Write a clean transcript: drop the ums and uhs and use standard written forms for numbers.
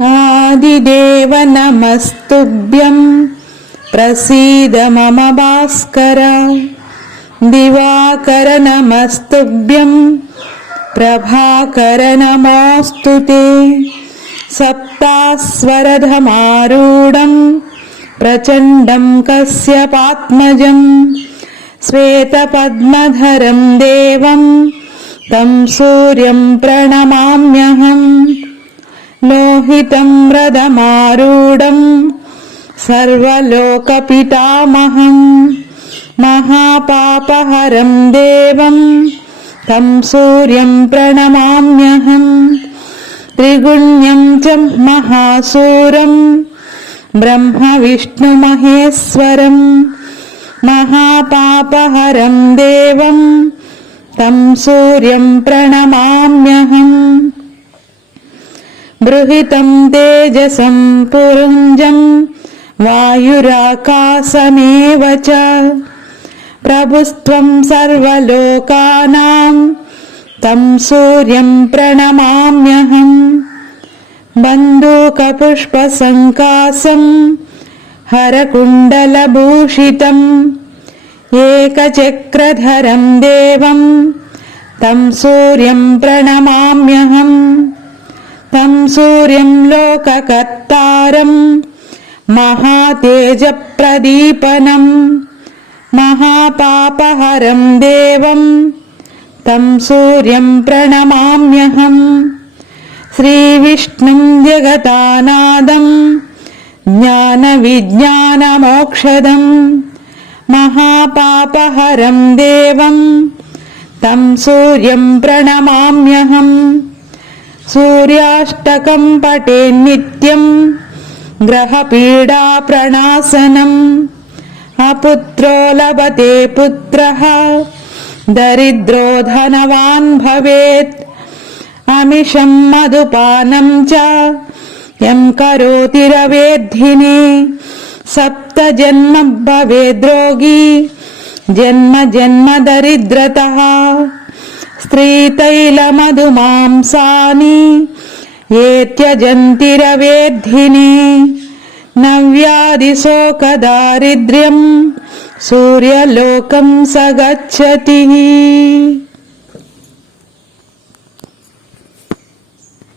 आदिदेव नमस्तुभ्यं प्रसीद मम भास्कर। दिवाकर नमस्तुभ्यं प्रभाकर नमोऽस्तुते। सप्तास्वरधमारूढं प्रचण्डं कश्यपात्मजं श्वेतपद्मधरं देवं तं सूर्यं प्रणमाम्यहम्। लोहितं रथमारूढं सर्वलोकपितामहं महापापहरं देवं तं सूर्यं प्रणमाम्यहम्। त्रिगुण्यं च महासूरं ब्रह्मविष्णुमहेश्वरं महापापहरं देवं तं सूर्यं प्रणमाम्यहम्। बृहितं तेजसं पुरुञ्जं वायुराकाशमेव च प्रभुस्त्वं सर्वलोकानां तं सूर्यं प्रणमाम्यहम्। बन्धूकपुष्पसङ्काशं हरकुण्डलभूषितम् एकचक्रधरं देवं तं सूर्यं प्रणमाम्यहम्। तं सूर्यं लोककर्तारं महातेजप्रदीपनं महापापहरं देवं तं सूर्यं प्रणमाम्यहम्। श्रीविष्णुं जगतानादं ज्ञानविज्ञानमोक्षदं महापापहरं देवं तं सूर्यं प्रणमाम्यहम्। सूर्याष्टकं पठेन्नित्यं ग्रहपीडाप्रणाशनम् अपुत्रो लभते पुत्रः दरिद्रो धनवान् भवेत्। अमिषं मधुपानं च यं करोति रवेद्धिने सप्तजन्म भवेद्रोगी जन्म जन्म दरिद्रतः। स्त्रीतैलमधुमांसानि ये त्यजन्ति रवेद्धिने नव्याधिशोकदारिद्र्यं सूर्यलोकं स गच्छति।